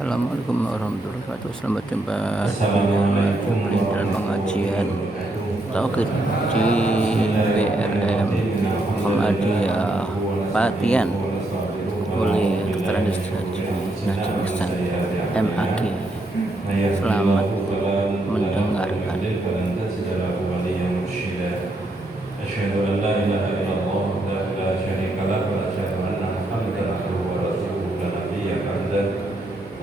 Assalamualaikum warahmatullahi wabarakatuh. Selamat jumpa Assalamualaikum di pelintaran pengajian Tauhid di BRM Muhammadiyah Patian oleh Dr. Andes Najib Ihsan MAG. Selamat mendengarkan. Asyhadu an la ilaha illallah wa la syarika lahu wa asyhadu anna Muhammadan abduhu wa rasuluhu la nabiyya ba'dah.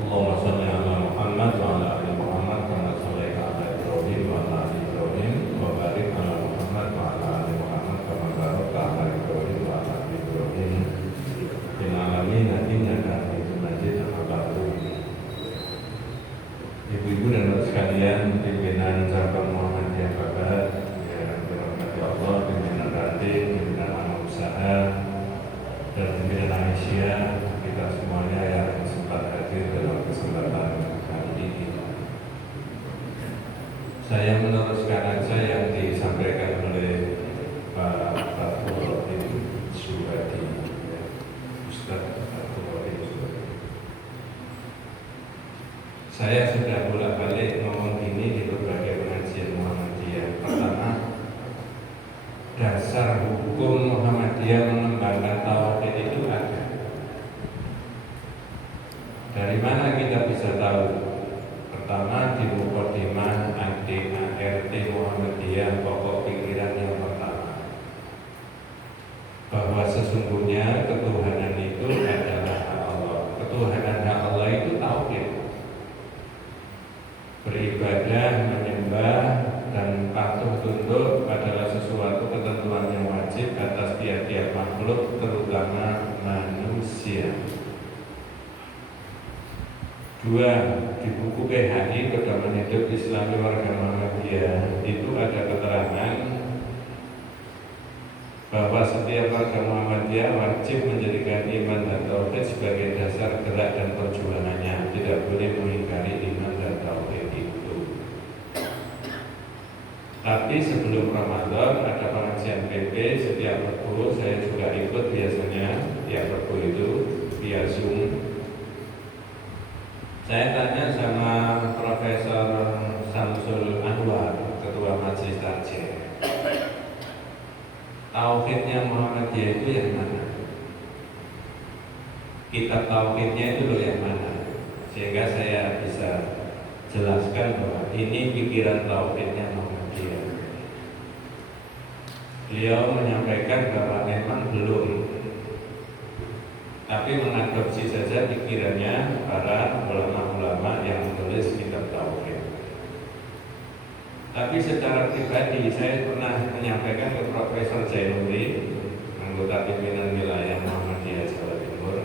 Allahumma shalli ala Muhammad wa ala ali Muhammad kama shallaita ala Ibrahim wa ala ali Ibrahim wa barik ala Muhammad wa ala ali Muhammad kama barakta ala Ibrahim wa ala ali Ibrahim fil alamin innaka Hamidum Majid. Amma ba'du. Ibu-ibu dan bapak sekalian, pimpinan cabang Muhammadiyah Babat, Allah, pimpinan ranting, pimpinan anak usaha, dan pimpinan Asia, kita semuanya yang sempat hadir dalam kesempatan kali ini. Saya meneruskan aja yang disampaikan oleh Pak Fathul Subadi, Ustaz Fathul Subadi. Saya sudah bolak-balik ngomong gini di berbagai pengajian Muhammadiyah. Pertama, dasar hukum Muhammadiyah mengembangkan tauhid itu ada. Dari mana kita bisa tahu? Pertama, di mukadimah ADART Muhammadiyah, pokok pikiran yang pertama, bahwa sesungguhnya ketuhanan itu adalah hak Allah. Ketuhanan hak Allah itu tauhid. Beribadah, menyembah, dan patuh tunduk adalah sesuatu ketentuan yang wajib atas tiap-tiap makhluk, terutama manusia. Dua, di buku PHI Pedoman Hidup Islami Warga Muhammadiyah itu ada keterangan bahwa setiap warga Muhammadiyah wajib menjadikan iman dan tauhid sebagai dasar gerak dan perjuangannya. Tidak boleh mengingkari iman dan tauhid itu. Tapi sebelum Ramadan ada pengajian PP setiap Rabu, saya juga ikut biasanya tiap Rabu itu via Zoom. Saya tanya sama Profesor Samsul Anwar, Ketua Majelis Tarjih, tauhidnya Muhammadiyah itu yang mana? Kitab tauhidnya itu loh yang mana? Sehingga saya bisa jelaskan bahwa ini pikiran tauhidnya Muhammadiyah. Beliau menyampaikan bahwa memang belum, tapi mengadopsi saja pikirannya para ulama-ulama yang menulis kitab tauhid. Tapi secara pribadi saya pernah menyampaikan ke Profesor Zainuddin, anggota pimpinan wilayah Muhammadiyah Jawa Timur,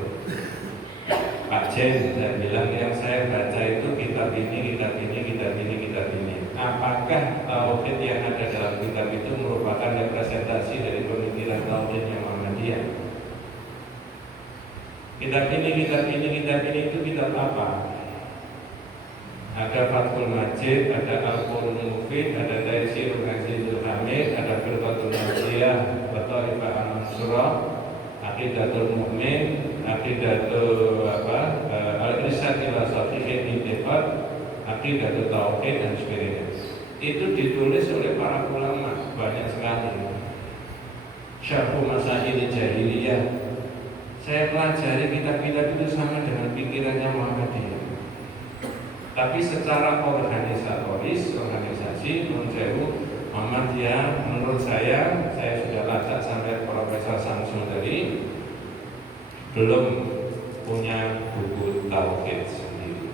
Pak Jen, saya bilang yang saya baca itu kitab ini, kitab ini, kitab ini, kitab ini. Apakah tauhid yang ada dalam kitab itu merupakan representasi dari pemikiran tauhidnya Muhammadiyah? Kitab ini, kitab ini, kitab ini itu kitab apa? Ada Fathul Majid, ada Al-Qur'an Mufid, ada Taisirul Azizul Hamid, ada Firqatul Najiyah, Batarifah Al-Mansurah, Aqidatul Mu'min, Aqidatul Al-Irsyad ila Sahihil I'tiqad, Aqidatul Tauhid dan sebagainya. Itu ditulis oleh para ulama banyak sekali. Syarhu Masail Jahiliyah. Saya pelajari kitab-kitab itu sama dengan pikirannya Muhammadiyah. Tapi secara organisasi menurut Muhammadiyah, menurut saya sudah lacak sampai Profesor Samsul tadi, belum punya buku tauhid sendiri.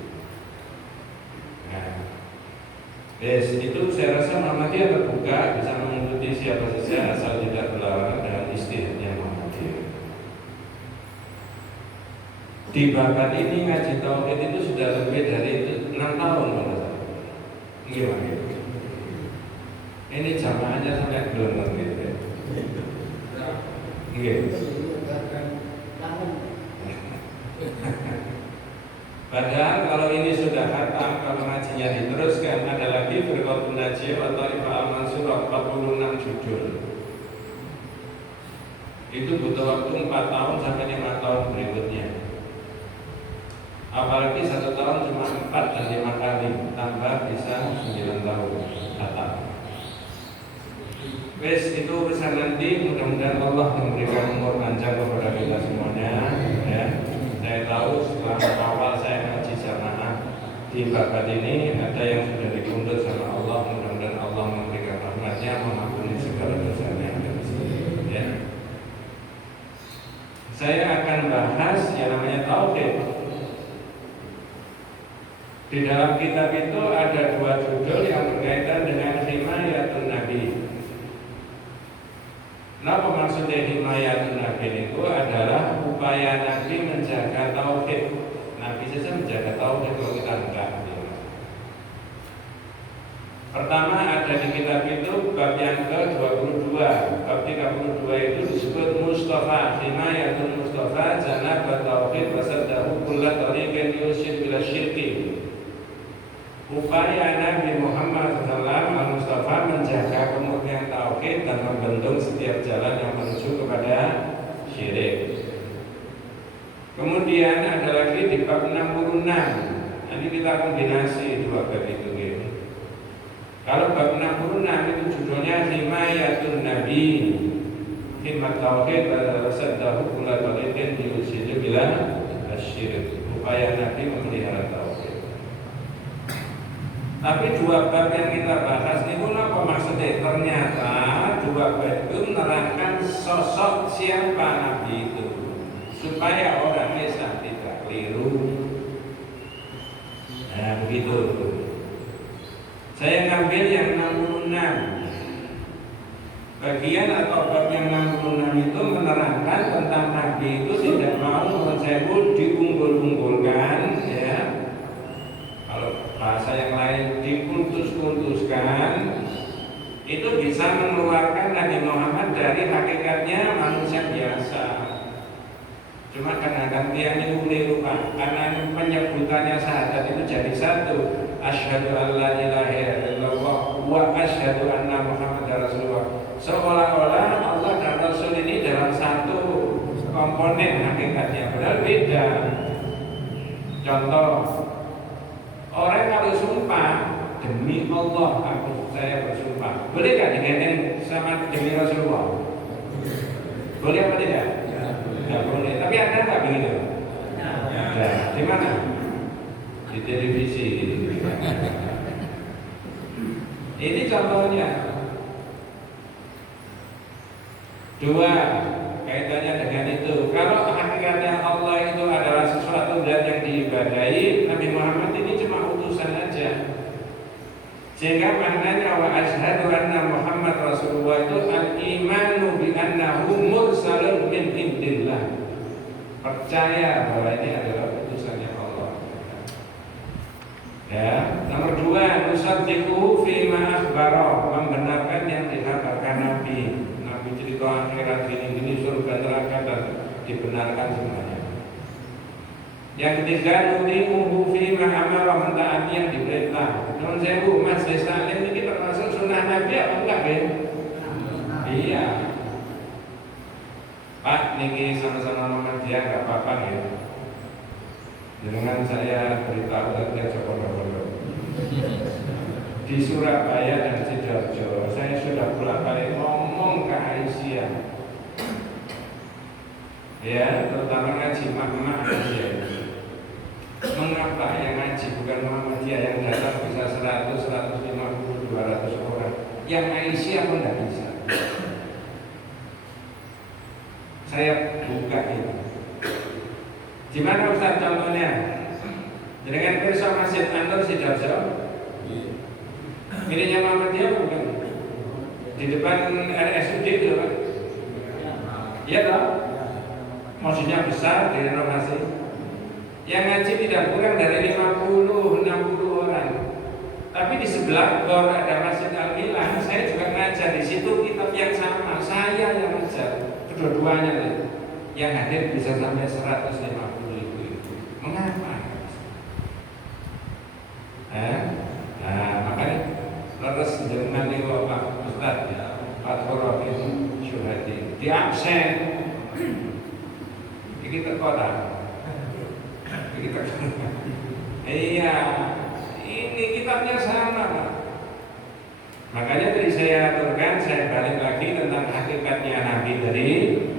Nah, itu saya rasa Muhammadiyah terbuka, bisa mengikuti siapa saja asal tidak berlawanan dengan istihadnya Muhammadiyah. Di babat ini ngaji tauhid itu sudah lebih dari 6 tahun menurut. Gimana itu? Ini jamaahnya sampai belum gitu. Gitu. Padahal kalau ini sudah khatam, kalau ngajinya diteruskan, ada lagi Firqatul Najiyah atau Taifah Al-Mansurah 46 judul. Itu butuh waktu 4 tahun sampai 5 tahun berikutnya. Apalagi 1 tahun cuma 4 dan 5 kali, tambah bisa 9 tahun datang. Wes itu urusan nanti, mudah-mudahan Allah memberikan umur panjang kepada kita semuanya. Ya, saya tahu setelah awal saya ngaji jamaah di babat ini ada yang sudah dikundut sama Allah. Mudah-mudahan Allah memberikan rahmatnya, mengampuni segala dosanya. Ya. Saya akan bahas yang namanya tauhid. Di dalam kitab itu ada 2 judul yang berkaitan dengan himayatun Nabi. Nah, maksudnya himayatun Nabi itu adalah upaya Nabi menjaga tauhid. Nabi saja menjaga tauhid, kalau kita enggak. Pertama ada di kitab itu bab yang ke-22. Bab 32 itu disebut Mustafa, himayatun Mustafa, janab tauhid wasaddahu kulla tariqin yushid bila syirki. Upaya Nabi Muhammad SAW al-Mustafa menjaga kemurnian tauhid dan membendung setiap jalan yang menuju kepada syirik. Kemudian ada lagi di bab 66. Nanti kita kombinasi 2 bab itu. Kalau bab 66 itu judulnya himayatun Nabi, himmat tauhid wasaddahu kulla tariqin yushid bila syirik. Upaya Nabi memelihara tauhid. Tapi 2 bab yang kita bahas itu apa maksudnya? Ternyata 2 bab itu menerangkan sosok siapa Nabi itu, supaya orang Islam tidak keliru. Nah begitu. Saya ngambil yang 66. Bagian atau bab yang 66 itu menerangkan tentang Nabi itu tidak mau diunggul-unggulkan, ya. Bahasa yang lain dikultus-kultuskan, itu bisa mengeluarkan Nabi Muhammad dari hakikatnya manusia biasa. Cuma kadang-kadang dia niru Pak, karena penyebutannya syahadat itu jadi satu. Asyhadu an la ilaha illallah wa asyhadu anna Muhammadar Rasulullah. Seolah-olah Allah dan Rasul ini dalam satu komponen hakikatnya, padahal beda. Contoh, orang kalau sumpah demi Allah saya bersumpah, boleh gak digandeng sama demi Rasulullah? Boleh apa tidak? Tidak boleh. Tapi ada nggak begitu? Ada. Di mana? Di televisi. Ini contohnya. 2, kaitannya dengan itu. Kalau hakikatnya Allah itu adalah sesuatu zat yang diibadahi, Nabi Muhammad ini cuma utusan aja. Sehingga maknanya wa asyhadu anna Muhammad Rasulullah itu al-imanu bi annahu mursalun min indillah. Percaya bahwa ini adalah utusannya Allah. Ya, nomor 2, nusaddiquhu fi ma akhbara, membenarkan yang dikabarkan Nabi. Nabi cerita akhirat gini-gini, surga neraka, dan dibenarkan semuanya. Yang ketiga, nuti'uhu fi ma amara, mentaati yang diperintah. Namun saya Mas Salim ini termasuk sunnah Nabi apa enggak, Ben? Iya. Pak, niki sama-sama Muhammadiyah enggak apa-apa ya. Dengan saya beritahu lagi aja pondok-pondok. Di Surabaya dan Sidoarjo, saya sudah bolak-balik ngomong ke Aisyah. Ya, terutama ngaji mak-mak Aisyah. Mengapa yang ngaji bukan Muhammadiyah yang datang bisa 100, 150, 200 orang, yang Aisyah pun tidak bisa? Saya buka itu. Di mana Ustaz contohnya? Dengan perso Masjid Anur Sidoarjo. Miliknya Muhammadiyah bukan? Di depan RSUD itu Pak. Iya toh? Maksudnya besar, direnovasi. Yang ngaji tidak kurang dari 50-60 orang. Tapi di sebelah gor ada Masjid Al-Milan. Saya juga ngajar di situ kitab yang sama. Saya yang ngajar, kedua-duanya. Yang hadir bisa sampai 150 ribu. Mengapa? Nah, makanya terus dengan itu Pak Ustaz, Pak Thorokin Syuhadi di absen. Ini terkotak. Kita Iya, ini kitabnya sama, Pak. Makanya tadi saya aturkan, saya balik lagi tentang hakikatnya Nabi tadi.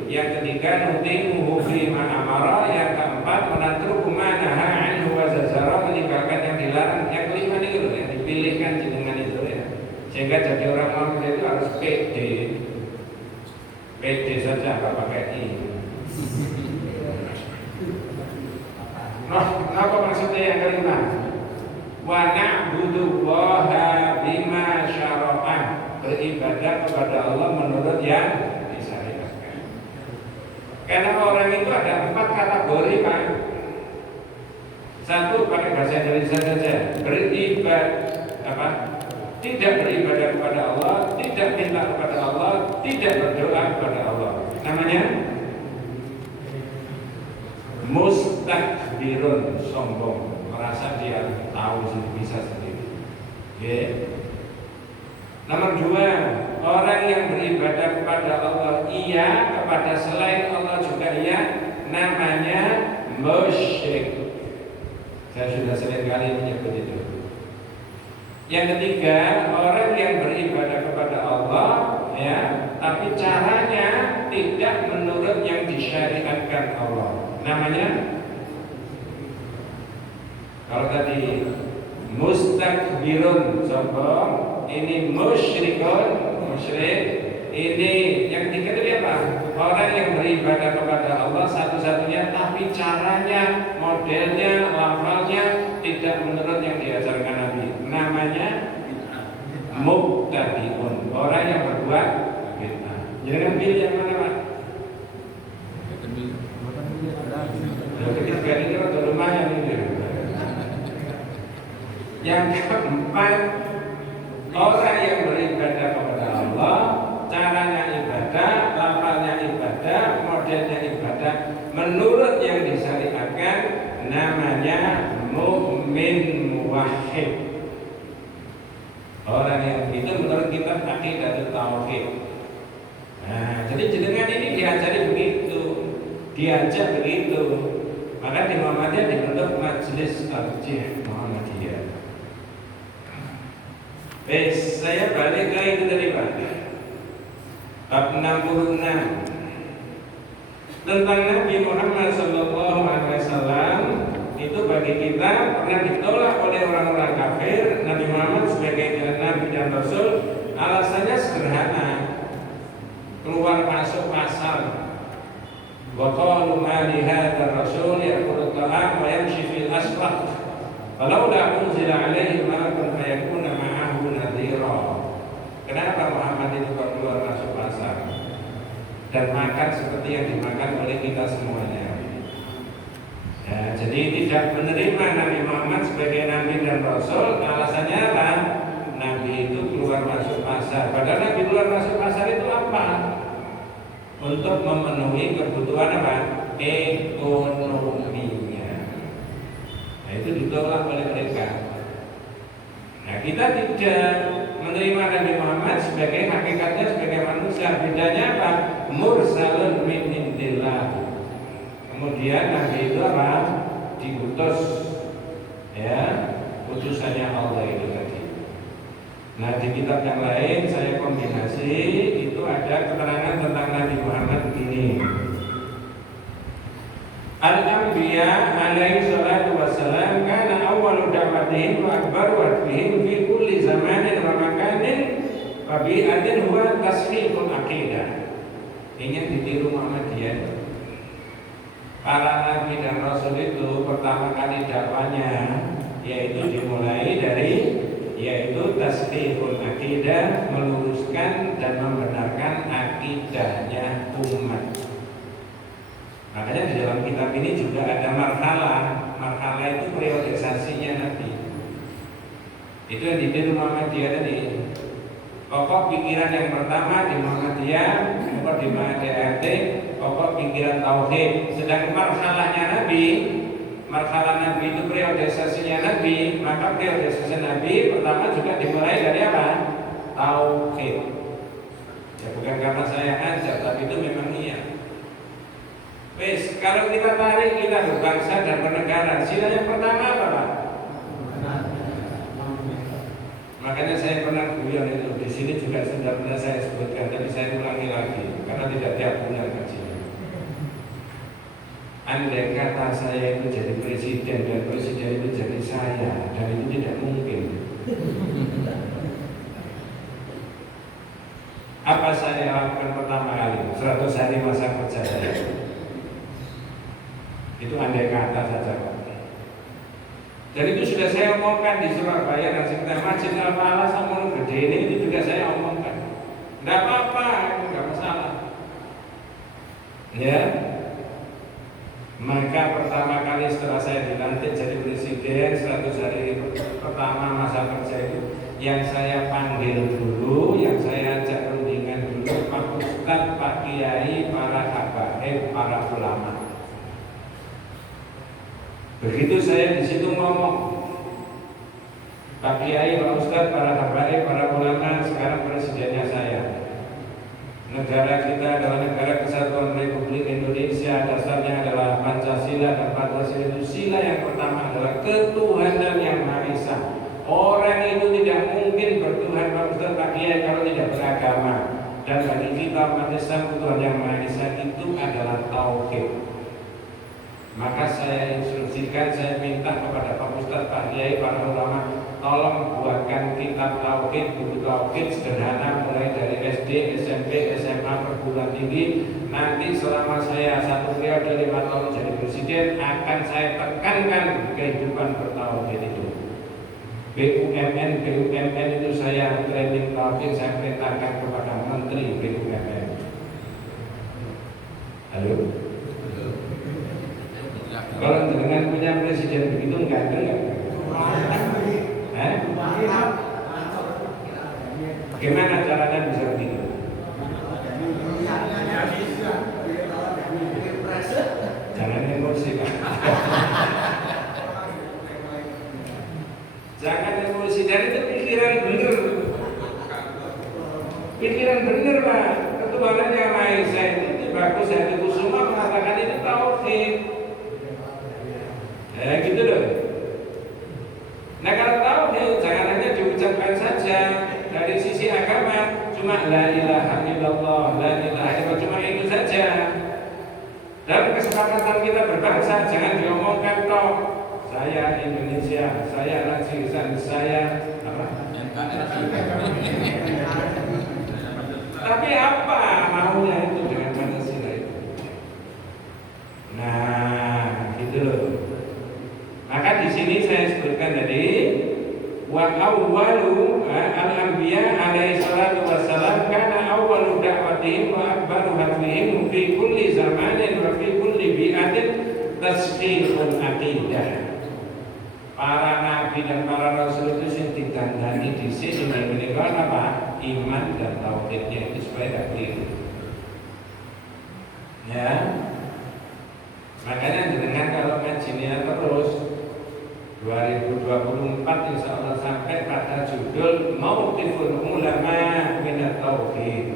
Yang ketiga, nuti'uhu fima amara. Yang keempat, menatruku ma naha anhu wa zajara, meninggalkan yang dilarang. Yang kelima ini loh, yang dipilihkan jenengan itu ya. Sehingga jadi orang Muhammad itu harus pede. Pede saja, nggak pakai i. Nah, apa maksudnya yang kelima? Wa na'budullaha bima syara'an, beribadah kepada Allah menurut yang disyariatkan. Karena orang itu ada 4 kategori, Pak. Satu, pakai bahasa Indonesia saja, tidak beribadah kepada Allah, tidak minta kepada Allah, tidak berdoa kepada Allah. Namanya mustakbirun, sombong, merasa dia tahu sendiri, bisa sendiri. Nomor 2, orang yang beribadah kepada Allah iya, kepada selain Allah juga iya, namanya musyrik. Saya sudah sering kali menyebut itu. Yang ketiga, orang yang beribadah kepada Allah ya, tapi caranya tidak menurut yang disyariatkan Allah. Namanya, kalau tadi mustakbirun, sombong, ini musyrikun, musyrik. Ini yang ketiga itu apa? Orang yang beribadah kepada Allah satu-satunya, tapi caranya, modelnya, lafalnya tidak menurut yang diajarkan Nabi. Namanya mubtadi'un, orang yang berbuat bid'ah. Jangan pilih yang mana, Pak? Yang ketiga ini untuk lumayan ini. Yang keempat, orang yang beribadah kepada Allah, caranya ibadah, lafalnya ibadah, modelnya ibadah menurut yang disyariatkan, namanya mukmin muwahhid. Orang yang itu menurut kitab Aqidatul Tauhid. Nah, jadi jenengan ini diajari begitu, diajak begitu. Maka di Muhammadiyah dibentuk Majelis Tarjih Muhammadiyah. Saya balik ke itu tadi, Pak. Bab 66 tentang Nabi Muhammad SAW. Itu bagi kita pernah ditolak oleh orang-orang kafir. Nabi Muhammad sebagai Nabi dan Rasul, alasannya sederhana, keluar masuk pasar. Wa qalu ma li hadzal rasul ya'kulu at-ta'am wa yamshi fil aswaq. Falaula unzila alaihi malakun fayakuna ma'ahu nadhira. Kenapa Muhammad itu keluar masuk pasar dan makan seperti yang dimakan oleh kita semuanya? Ya, jadi tidak menerima Nabi Muhammad sebagai Nabi dan Rasul. Alasannya apa? Nabi itu keluar masuk pasar. Padahal Nabi keluar masuk pasar itu apa? Untuk memenuhi kebutuhan apa? Ekonominya. Nah, itu ditolak oleh mereka. Nah, kita tidak menerima Nabi Muhammad sebagai hakikatnya sebagai manusia. Bedanya apa? Mursalun min indillah. Kemudian Nabi itu apa? Diutus, ya, utusannya Allah itu tadi. Nah, di kitab yang lain saya kombinasi, itu ada keterangan tentang Nabi Muhammad begini. Al-Anbiya alaihi salatu wassalam kana awwalu da'watihim wa akbaru watfihim fi kulli zamanin wa makanin wa bi'atin huwa tashiqul aqidah. Ingin ditiru Muhammadiyah. Para nabi dan rasul itu pertama kali dakwanya yaitu dimulai dari yaitu tasbihul akidah, meluruskan dan membenarkan akidahnya umat. Makanya di dalam kitab ini juga ada marhalah. Marhalah itu priorisasinya Nabi. Itu yang ditiru Muhammadiyah tadi. Pokok pikiran yang pertama di Muhammadiyah, pokok di MADRT, pokok pikiran tauhid. Sedang marhalahnya Nabi, marhalah Nabi itu priorisasinya Nabi. Maka priorisasi Nabi pertama juga dimulai dari apa? Tauhid. Ya bukan karena saya ajar, tapi itu memang iya. Wes, kalau kita tarik kita berbangsa dan bernegara, sila yang pertama apa, Pak? pernah saya sebutkan, tapi saya ulangi lagi karena tidak tiap bulan kajian. Andai kata saya itu jadi presiden dan presiden itu jadi saya, dan itu tidak mungkin. Apa saya lakukan pertama kali? 100 hari masa kerja saya. Itu andai kata saja. Dan itu sudah saya omongkan di Surabaya dan sekitar Masjid Al-Falah sama gede ini, itu juga saya omongkan. Tidak apa-apa, itu tidak masalah. Ya. Maka pertama kali setelah saya dilantik jadi presiden 100 hari pertama masa kerja itu, yang saya panggil dulu, yang saya ajak rundingan dulu Pak Ustadz, Pak Kiai, para habaib, para ulama. Begitu saya di situ ngomong, Pak Kiai, Pak Ustadz, para habaib, para ulama, sekarang presidennya saya. Negara kita adalah negara kesatuan Republik Indonesia, dasarnya adalah Pancasila, dan Pancasila itu sila yang pertama adalah ketuhanan yang Maha Esa. Orang itu tidak mungkin bertuhan, Pak Ustadz, Pak Kiai, kalau tidak beragama. Dan bagi kita umat Islam, Tuhan yang Maha Esa itu adalah tauhid. Maka saya instruksikan, saya minta kepada Pak Ustadz, Pak Kiai, para ulama, tolong buatkan kitab tauhid, buku tauhid sederhana mulai dari SD, SMP, SMA, perguruan tinggi. Nanti selama saya 1 periode 5 tahun jadi presiden, akan saya tekankan kehidupan bertauhid itu. BUMN itu saya training tauhid, saya perintahkan kepada Menteri BUMN. Halo? Kalau dengan punya presiden begitu enggak ada enggak? Bagaimana caranya bisa begitu? Jangan emosi, Pak. Jangan emosi, dan itu pikiran benar. Pikiran benar, Pak. Ketuhanan yang Maha Esa itu bagus, Hadi Kusuma mengatakan itu tauhid. Ya gitu loh. Nah kalau tauhid jangan hanya diucapkan saja dari sisi agama, cuma la ilaha illallah, la ilaha illallah, cuma itu saja. Dalam kesepakatan kita berbangsa jangan diomongkan toh. Saya Indonesia, saya Rajisan, saya apa? Tapi apa maunya itu dengan Pancasila itu? Nah, gitu loh. Maka di sini saya sebutkan tadi wa awwalu al-anbiya alaihi salatu wassalam kana awwalu da'watihim wa akbaru hadwihim fi kulli zamanin wa fi kulli bi'atin tasqiqul aqidah. Para nabi dan para rasul itu sing ditandani dhisik sing menika apa? Iman dan tauhidnya itu supaya tidak keliru. Ya. Makanya dengan kalau ngajinya terus 2024 insya Allah sampai pada judul Mauqiful Ulama Minat Tauhid.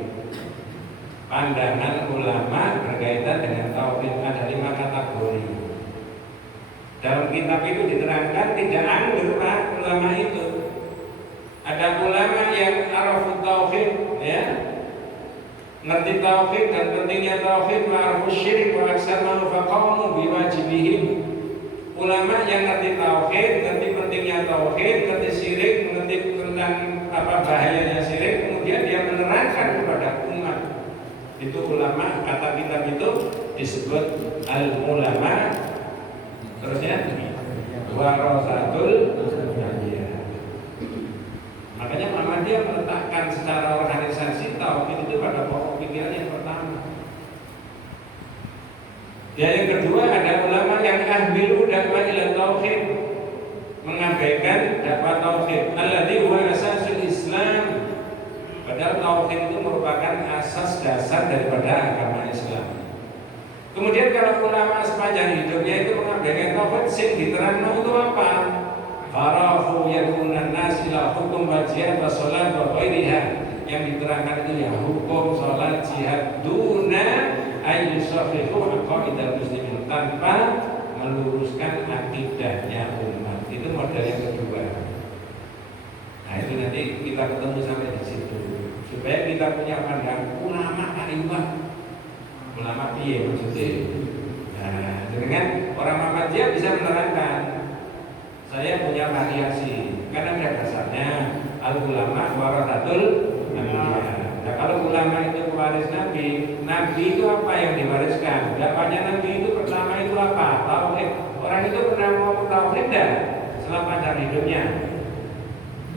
Pandangan ulama berkaitan dengan tauhid ada 5 kategori. Dalam kitab itu diterangkan tidak anggur Pak ulama itu. Ada ulama yang arafut tauhid, ya, ngerti tauhid dan pentingnya tauhid, ma'arufus syirik wa aksarna faqamu biwajibihim. Ulama yang ngerti tauhid, ngerti pentingnya tauhid, ngerti syirik, ngerti tentang apa bahayanya syirik, kemudian dia menerangkan kepada umat. Itu ulama, kata kitab itu disebut al-ulama. Terusnya warasatul anbiya. Makanya Muhammadiyah meletakkan secara organisasi tauhid itu pada pokok pikiran yang pertama. Yang kedua ada ulama yang ahmilu dakwah ila tauhid, mengabaikan dakwah tauhid alladzi huwa asasul Islam. Padahal tauhid itu merupakan asas dasar daripada agama Islam. Kemudian kalau ulama sepanjang hidupnya itu mengabaikan tauhid, sing diterangno itu apa? Farahu yadunan nas ila hukum wa jihad wa salat wa ghairiha. Yang diterangkan itu ya hukum, salat, jihad duna ayyusafihu aqaidal muslimin, tanpa meluruskan akidahnya umat. Itu model yang kedua. Nah itu nanti kita ketemu sampai di situ supaya kita punya pandangan ulama kariwah, ulama piye maksudnya. Nah, dengan orang Muhammadiyah bisa menerangkan. Saya punya variasi, karena ada dasarnya al-ulama warathatul anbiya. Nah, kalau ulama itu pewaris Nabi, Nabi itu apa yang diwariskan? Dakwahnya Nabi itu pertama itu apa? Tauhid. Orang itu pernah mau tauhid dah selama pada hidupnya.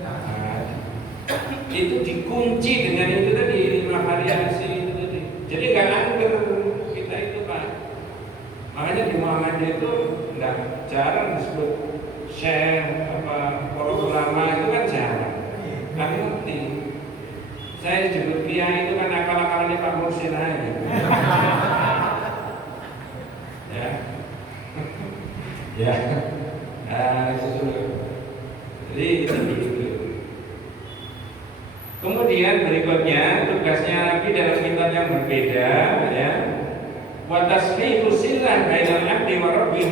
Nah, itu dikunci dengan itu tadi 5 variasi itu tadi. Jadi nggak angker kita itu Pak. Makanya di Muhammadiyah itu nggak jarang disebut syekh apa para ulama itu kan jarang. Nggak ngerti. Saya disebut kiai itu kan akal-akalnya Pak Mursin aja. Ya. Ya. Nah, itu dulu. Jadi itu begitu. Kemudian berikutnya tugasnya Nabi dalam kitab yang berbeda ya. Wa tasfihu sillah bainal abdi wa rabbih.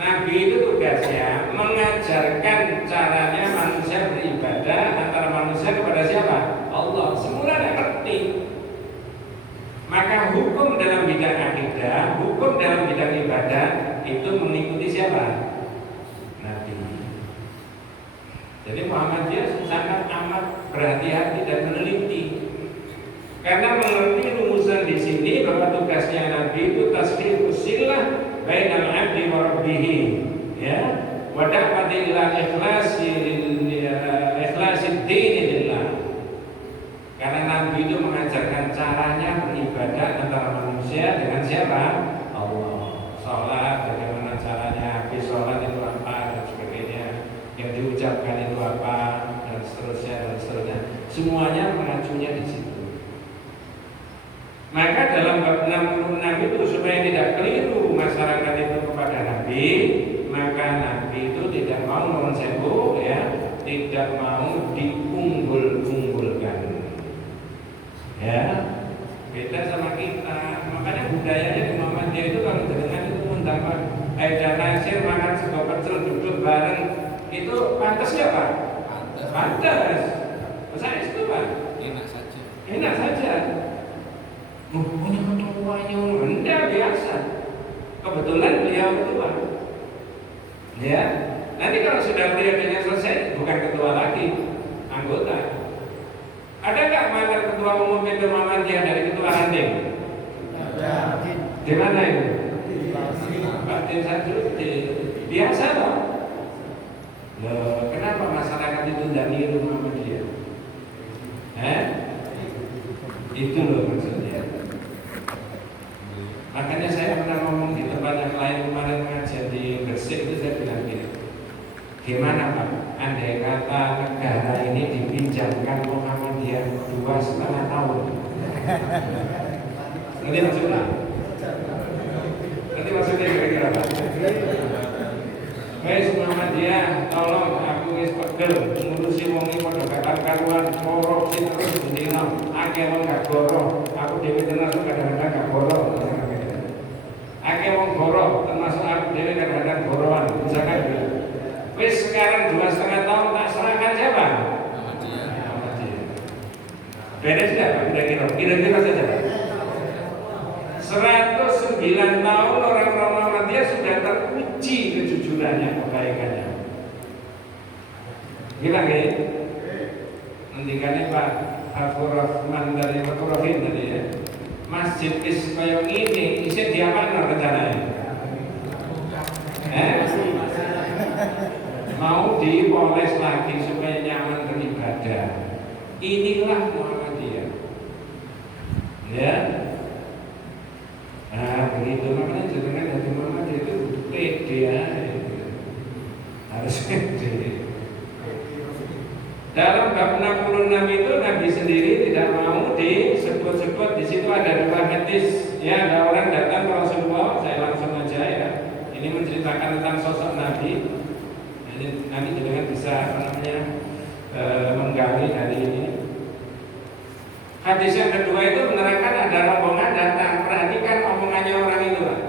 Nabi itu tugasnya mengajarkan caranya manusia beribadah antara manusia kepada siapa? Allah. Semula tidak ngerti. Maka hukum dalam bidang akidah, hukum dalam bidang ibadah itu mengikuti siapa? Nabi. Jadi Muhammadiyah sangat amat berhati-hati dan meneliti. Karena mengerti rumusan di sini bahwa tugasnya Nabi itu tasfihus sillah bainal abdi wa rabbih, ya, wa da'wati ila ikhlasid din lillah. Karena Nabi itu mengajarkan caranya beribadah antara manusia dengan siapa? Allah. Salat bagaimana caranya, habis salat itu apa dan sebagainya, yang diucapkan itu apa dan seterusnya. Semuanya mengacunya di situ. Maka dalam bab 66 itu supaya tidak keliru masyarakat itu kepada Nabi, maka Nabi itu tidak mau mensebu, ya, tidak mau diunggul-unggulkan. Ya, beda sama kita. Makanya budayanya di Muhammadiyah itu kalau dengan itu mendapat Aida Nasir makan sego pecel duduk bareng itu pantas ya Pak? Pantas. Saya itu Pak. Enak saja. Punya ketuanya rendah biasa. Kebetulan beliau ketua. Ya, nanti kalau sudah periodenya selesai bukan ketua lagi, anggota. Ada nggak mantan ketua umum itu Muhammadiyah dari ketua ranting? Ada. Di mana itu? Pak Din satu biasa loh. Loh, kenapa masyarakat itu tidak niru Muhammadiyah? Itu loh maksudnya. Makanya saya pernah ngomong di tempat yang lain kemarin pengajian di Gresik itu saya bilang gini, gimana Pak? Andai kata negara ini dipinjamkan Muhammadiyah 2,5 tahun, ngerti maksudnya? Ngerti maksudnya kira-kira Pak? Wes Muhammadiyah, tolong aku wis pegel ngurusi wong iki padha gak karuan korupsi terus dino, akeh wong gak goro, aku dhewe termasuk kadang-kadang gak goro. Akeh wong goro, termasuk aku dhewe kadang-kadang goroan. Misalkan gitu. Wis sekarang 2,5 tahun tak serahkan siapa? Muhammadiyah. Beres tidak Pak? Kira-kira saja Pak. 109 tahun orang-orang Muhammadiyah sudah teruji kejujurannya, kebaikannya. Gila nggak? Nantikannya Pak Abdul Rahman dari Faturahim tadi ya. Masjid kayak ini, isi diapain rencananya? Mau dipoles lagi supaya nyaman beribadah. Inilah Muhammadiyah. Ya. Nah begitu makanya jangan dari Muhammadiyah itu pede ya. Harus pede. Dalam bab 66 itu Nabi sendiri tidak mau disebut-sebut. Di situ ada 2 hadis. Ya, ada orang datang ke Rasulullah, saya langsung aja ya. Ini menceritakan tentang sosok Nabi. Jadi nanti juga bisa menggali hari ini. Hadis yang kedua itu menerangkan ada rombongan datang. Perhatikan omongannya orang itu Pak.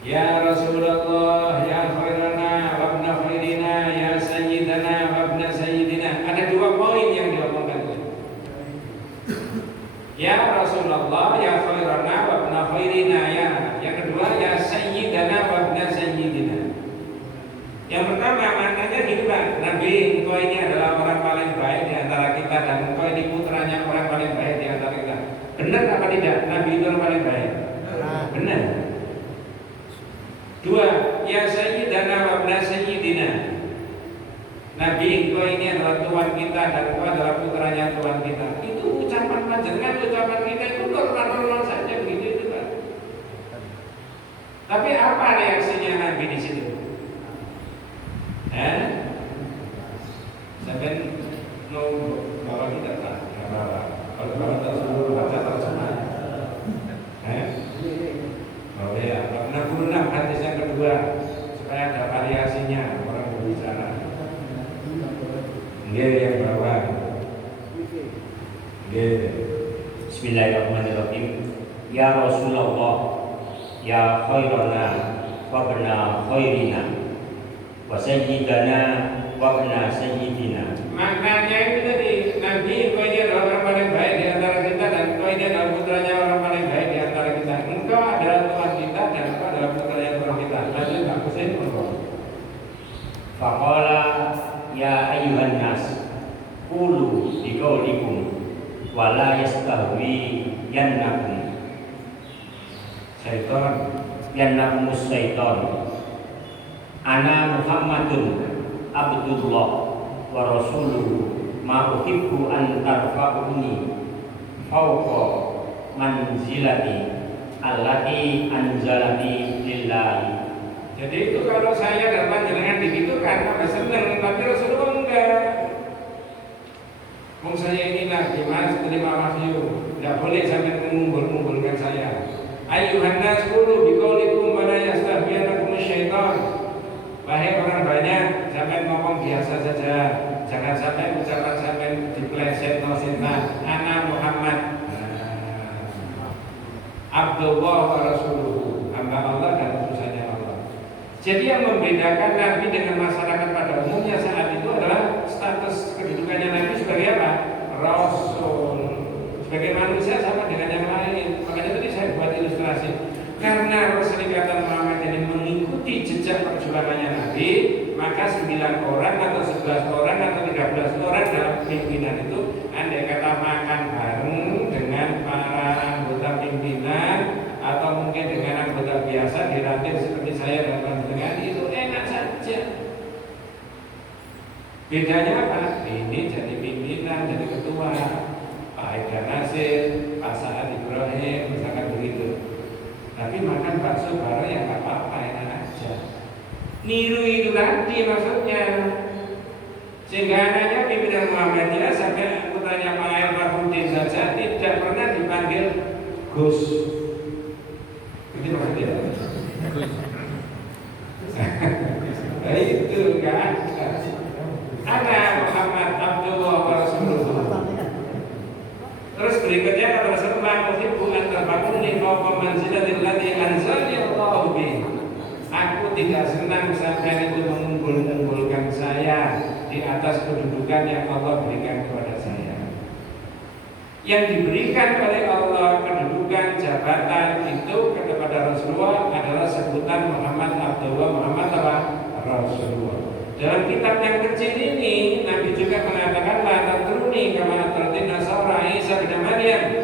Ya Rasulullah, ya khairana, wabna khairina, ya sayyidana, wabna sayyidina. Ada 2 poin yang diomongkan. Yang pertama maknanya gitu Pak, Nabi engkau ini adalah orang paling baik di antara kita dan engkau ini putranya orang paling baik di antara kita. Benar apa tidak? Nabi itu orang paling baik. Benar. Dua, ya sayyidana wa ibna sayyidina. Nabi engkau ini adalah Tuhan kita dan engkau adalah putranya Tuhan kita. Itu ucapan panjenengan, ucapan kita itu normal-normal saja begitu itu Pak. Tapi apa reaksinya Nabi di situ? Sampai bawa kita tak apa-apa. Kalau bawa tersebut baca terjemah. Oh ya, 66 hadis yang kedua supaya ada variasinya orang berbicara. Dia yang bawa. Bismillahirrahmanirrahim. Ya Rasulullah, ya khairana wa bna khairina wa sayyidana wa bna sayyidina. Maknanya itu tadi, Nabi engkau ini adalah orang paling baik di antara kita dan engkau ini adalah putranya orang paling baik di antara kita. Engkau adalah Tuhan kita dan engkau adalah putranya Tuhan kita. Lalu Pak Husain Faqala ya ayyuhan nas qulu biqaulikum wa la yastahwi yannakum syaitan. Ana Muhammadun Abdullah wa rasuluhu ma uhibbu an tarfa'uni fawqa manzilati allati anzalani lillahi. Jadi itu kalau saya dan panjenengan begitu kan apa seneng, tapi Rasulullah enggak. Wong saya ini Nabi Mas terima wahyu, tidak boleh sampai mengumpul-ngumpulkan saya. Ayyuhan nas qulu biqaulikum wa la yastahwiyanakum syaitan. Wahai orang banyak, sampai ngomong biasa saja, jangan sampai ucapan sampai dipleset setan. Ana Muhammad Abdullah wa rasuluhu, hamba Allah dan utusannya Allah. Jadi yang membedakan Nabi dengan masyarakat pada umumnya saat itu adalah status kedudukannya Nabi sebagai apa? Rasul. Sebagai manusia sama dengan yang lain. Makanya tadi saya buat ilustrasi. Karena Perserikatan Muhammad ini mengikuti jejak perjuangannya Nabi, maka 9 orang atau 11 orang atau 13 orang dalam pimpinan itu andai kata makan bareng dengan para anggota pimpinan atau mungkin dengan anggota biasa dilatih seperti saya dan panjenengan itu enak saja. Bedanya apa? Ini jadi pimpinan, jadi ketua, Pak Haidar Nasir, Pak Sa'ad Ibrahim, misalkan begitu. Tapi makan bakso bareng ya nggak apa-apa, enak aja. Niru itu nanti maksudnya. Sehingga anaknya pimpinan Muhammadiyah sampai anggotanya Pak Air Farhudin saja tidak pernah dipanggil Gus. Itu maksudnya. Nah, itu nggak ada. Ana Muhammad Abdullah wa rasuluhu. Terus berikutnya kata Rasulullah, "Uhibbu an tarfa'uni fawqa manzilatil lati anzalani Allahu bi." Aku tidak senang sampai itu mengumpulkan saya di atas kedudukan yang Allah berikan kepada saya. Yang diberikan oleh Allah kedudukan jabatan itu kepada Rasulullah adalah sebutan Muhammad Abdullah, Muhammad apa? Rasulullah. Dalam kitab yang kecil ini Nabi juga mengatakan la tatruni kama atratin nasara Isa bin Maryam.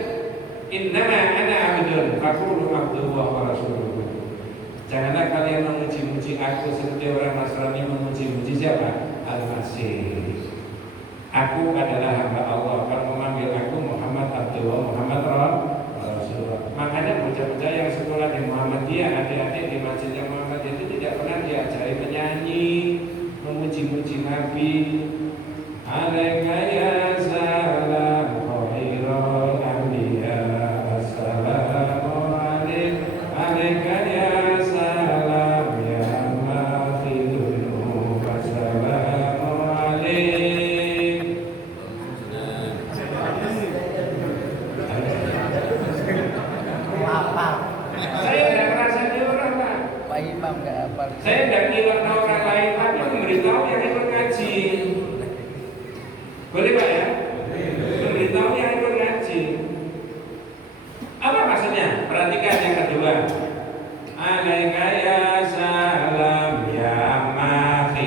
Innama ana abdun faqulu Abdullah wa rasuluhu. Janganlah kalian memuji-muji aku seperti orang Nasrani memuji-muji siapa? Al-Masih. Aku adalah hamba Allah. Kalau memanggil aku Muhammad Abdullah, Muhammad Rasulullah. Makanya bocah-bocah yang sekolah di Muhammadiyah, adik-adik di masjidnya Muhammadiyah itu tidak pernah diajari menyanyi, memuji-muji Nabi. Alaika ya salam khairul anbiya, assalamu alaika ya salam ya maghfirun, assalamu alaik. Saya tidak merasa dia orang Pak. Pak Imam nggak apa. Saya tidak ngilang orang lain, tapi memberitahu yang ikut ngaji. Boleh Pak ya? Memberitahu yang ikut ngaji. Apa maksudnya? Perhatikan yang kedua. Alaika ya salam ya maghfirun.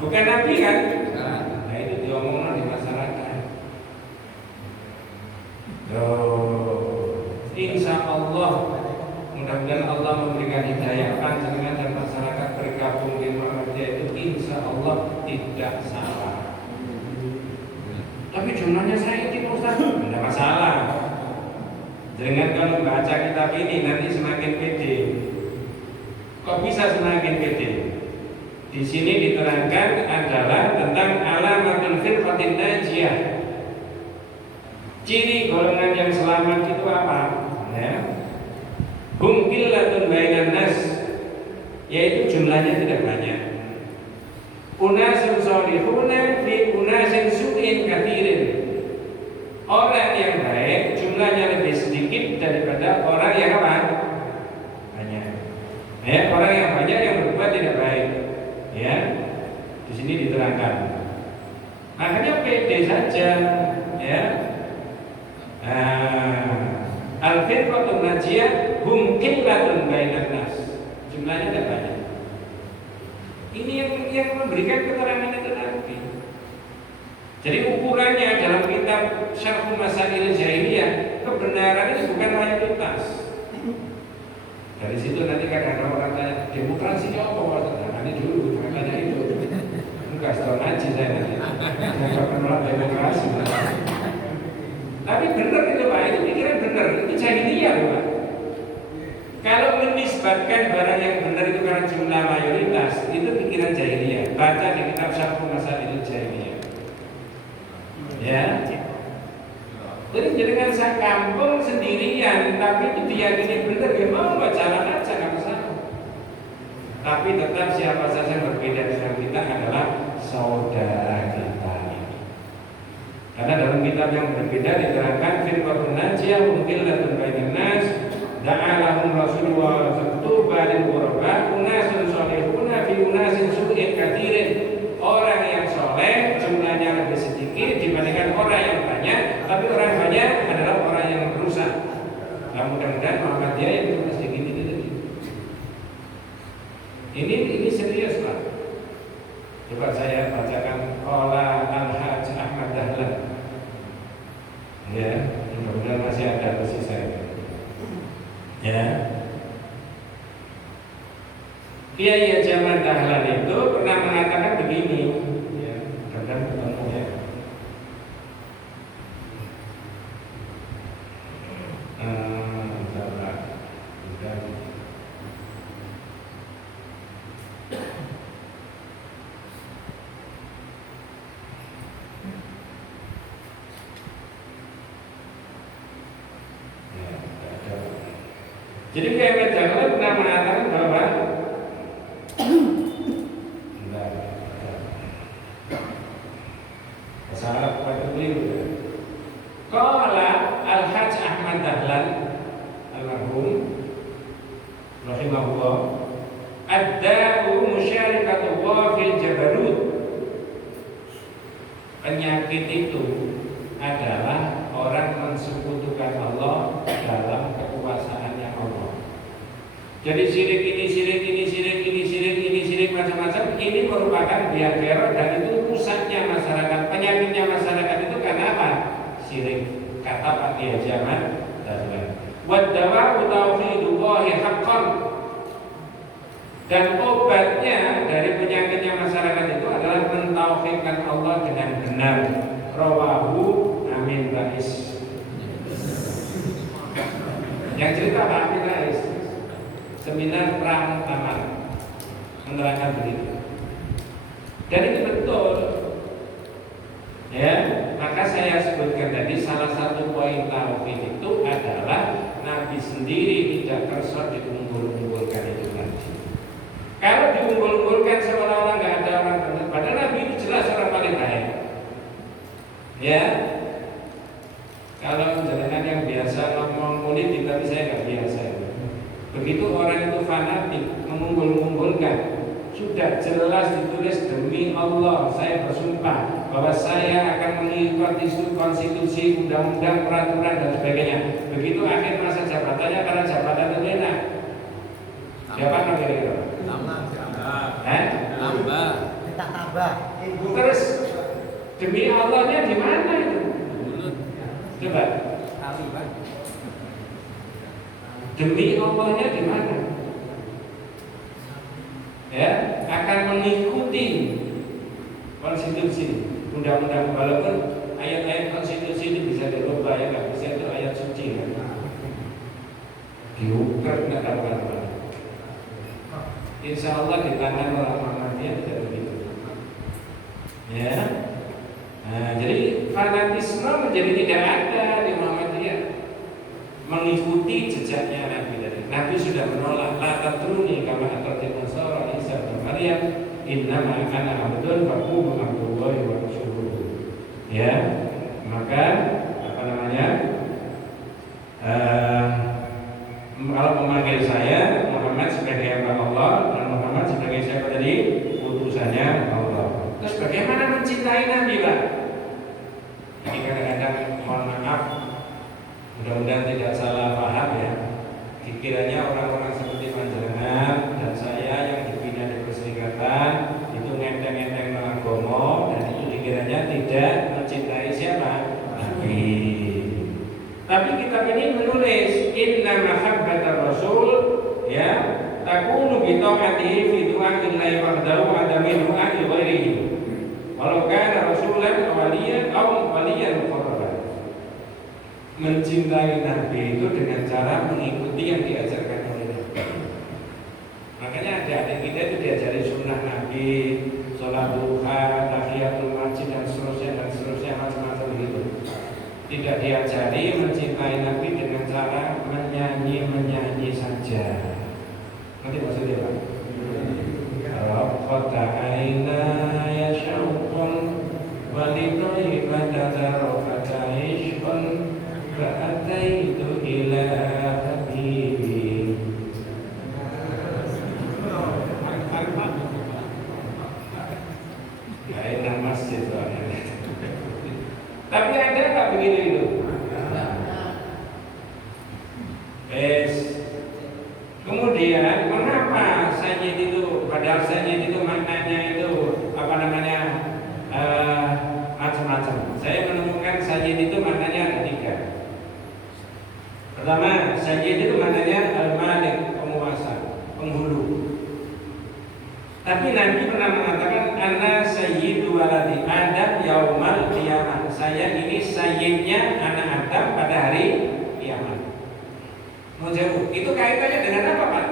Bukan Nabi kan? Nah itu diomongkan di masyarakat. Insya Allah mudah-mudahan Allah memberikan hidayah panjenengan dan masyarakat bergabung di Muhammadiyah itu insya Allah tidak salah. Tapi jumlahnya saya ini Ustaz, tidak masalah. Jangan kalau baca kitab ini nanti semakin pede. Kok bisa semakin pede? Di sini diterangkan adalah tentang alamatul firqatin najiyah. Ciri golongan yang selamat itu apa? Ya. Hum qillatun bainan nas, yaitu jumlahnya tidak banyak. Unasun sholihuna fi unasin su'in katsirin. Orang yang baik jumlahnya lebih sedikit daripada orang yang apa? Banyak. Ya, orang yang banyak yang berbuat tidak baik. Ya, di sini diterangkan. Makanya pede saja, ya. Al-firqatun najiyah hum qillatun bainan nas. Jumlahnya tidak banyak. Ini yang memberikan keterangan itu nanti. Jadi ukurannya dalam kitab Syarh Masail Jahiliyah, kebenaran itu bukan mayoritas. Dari situ nanti kadang orang tanya demokrasi apa? Nanti dulu tanya itu. Enggak setelah ngaji saya nanti. Saya menolak demokrasi. Tapi benar itu Pak, itu pikiran benar. Itu jahiliyah Pak. Kalau menisbatkan barang yang benar itu karena jumlah mayoritas, itu pikiran jahiliyah. Baca di kitab Syarh Masail Jahiliyah. Ya. Jadi jangan saya kampung sendirian, tapi itu diyakini benar, ya mau jalan aja nggak masalah. Tapi tetap siapa saja yang berbeda dengan kita adalah saudara kita. Karena dalam kitab yang berbeda diterangkan firqatun najiyah mungkin latun bainan nas da'alahum rasulullah tuba lil ghuraba unasun sholihuna fi unasin su'in katsirin. Orang yang soleh jumlahnya lebih sedikit dibandingkan orang yang banyak, tapi orang banyak adalah orang yang merusak. Nah, mudah-mudahan Muhammadiyah yang terus segini gitu. Ini serius Pak. Coba saya bacakan qala Al-Hajj Ahmad Dahlan. Ya, mudah-mudahan masih ada tersisa. Ya. Kiai Zaman Dahlan itu pernah mengatakan begini, ya, kadang ketemu ya. Jadi Kiai Zaman pernah mengatakan bahwa salah pada beliau. Qala Al-Hajj Ahmad Dahlan almarhum rahimahullah, ad-da'u musyarakatullah fil jabarut. Penyakit itu adalah orang mensekutukan Allah dalam kekuasaannya Allah. Jadi sirik ini, sirik ini, sirik ini, sirik ini, sirik macam-macam ini merupakan biang kerok dan itu rusaknya masyarakat. Penyakitnya masyarakat itu karena apa? Sirik. Kata Pak Kiai Zaman Dahlan. Wad-dawa'u tauhidullahi haqqan. Dan obatnya dari penyakitnya masyarakat itu adalah mentauhidkan Allah dengan benar. Rawahu Amin Rais. Yang cerita Pak Amin Rais, seminar Perang Taman, menerangkan begitu. Dan itu betul. Ya, maka saya sebutkan tadi salah satu poin tauhid itu adalah Nabi sendiri tidak kersa diunggul-unggulkan itu nanti. Kalau diunggul-unggulkan seolah-olah nggak ada orang benar, padahal Nabi itu jelas orang paling baik. Ya, kalau jenengan yang biasa ngomong politik tapi saya nggak biasa. Begitu orang itu fanatik mengunggul-unggulkan, sudah jelas ditulis demi Allah saya bersumpah bahwa saya akan mengikuti konstitusi, undang-undang, peraturan dan sebagainya. Begitu akhir masa jabatannya karena jabatan itu enak. Siapa kira-kira? Tambah. Tambah. minta tambah. Terus demi Allahnya di mana itu? Coba. Demi Allahnya di mana? Ya, akan mengikuti konstitusi, undang-undang, walaupun ayat-ayat konstitusi itu bisa dirubah, ya nggak bisa, itu ayat suci kan? Diukur nggak apa-apa. Insya Allah di tangan orang Muhammadiyah tidak begitu. Ya, nah, jadi fanatisme menjadi tidak ada di Muhammadiyah. Mengikuti jejaknya Nabi tadi. Nabi sudah menolak la tatruni kama atratin nasara Isa bin Maryam innama ana abdun faqulu abdullahi wa rasuluhu. Ya, maka apa namanya? Kalau memanggil saya Muhammad sebagai hamba Allah dan Muhammad sebagai siapa tadi? Utusannya Allah. Terus bagaimana mencintai Nabi, Pak? Ini kadang-kadang mohon maaf, mudah-mudahan tidak salah paham ya. Dikiranya orang-orang seperti panjenengan dan saya yang dibina di Perserikatan itu ngenteng-ngenteng agama, dan itu dikiranya tidak mencintai siapa? Nabi. Tapi kitab ini menulis inna mahabbatar rasul ya takunu bi ta'atihi fi du'a'illahi wahdahu wa adami du'a'i ghairihi. Walau kana rasulan awaliyan aw waliyan muqarraban. Mencintai Nabi itu dengan cara mengikuti yang diajarkan oleh Nabi. Makanya adik-adik kita itu diajari sunnah Nabi, sholat duha, tahiyatul masjid dan seterusnya macam-macam begitu. Tidak diajari mencintai Nabi dengan cara menyanyi saja. Nanti maksudnya Pak? Rabbata aina ya syauqun walidoi badata rafata ishqun fa'ataitu ila habibi. Aina masjid soalnya. Tapi ada nggak begitu itu? Kemudian mengapa sayyid itu, padahal sayyid itu maknanya itu apa namanya macam-macam. Saya menemukan sayyid itu maknanya ada 3. Pertama, sayyid itu maknanya al-malik, penguasa, penghulu. Tapi Nabi pernah mengatakan ana sayyidu waladi Adam yaumal qiyamah. Saya ini sayyidnya anak Adam pada hari kiamat. Mau jauh. Itu kaitannya dengan apa, Pak?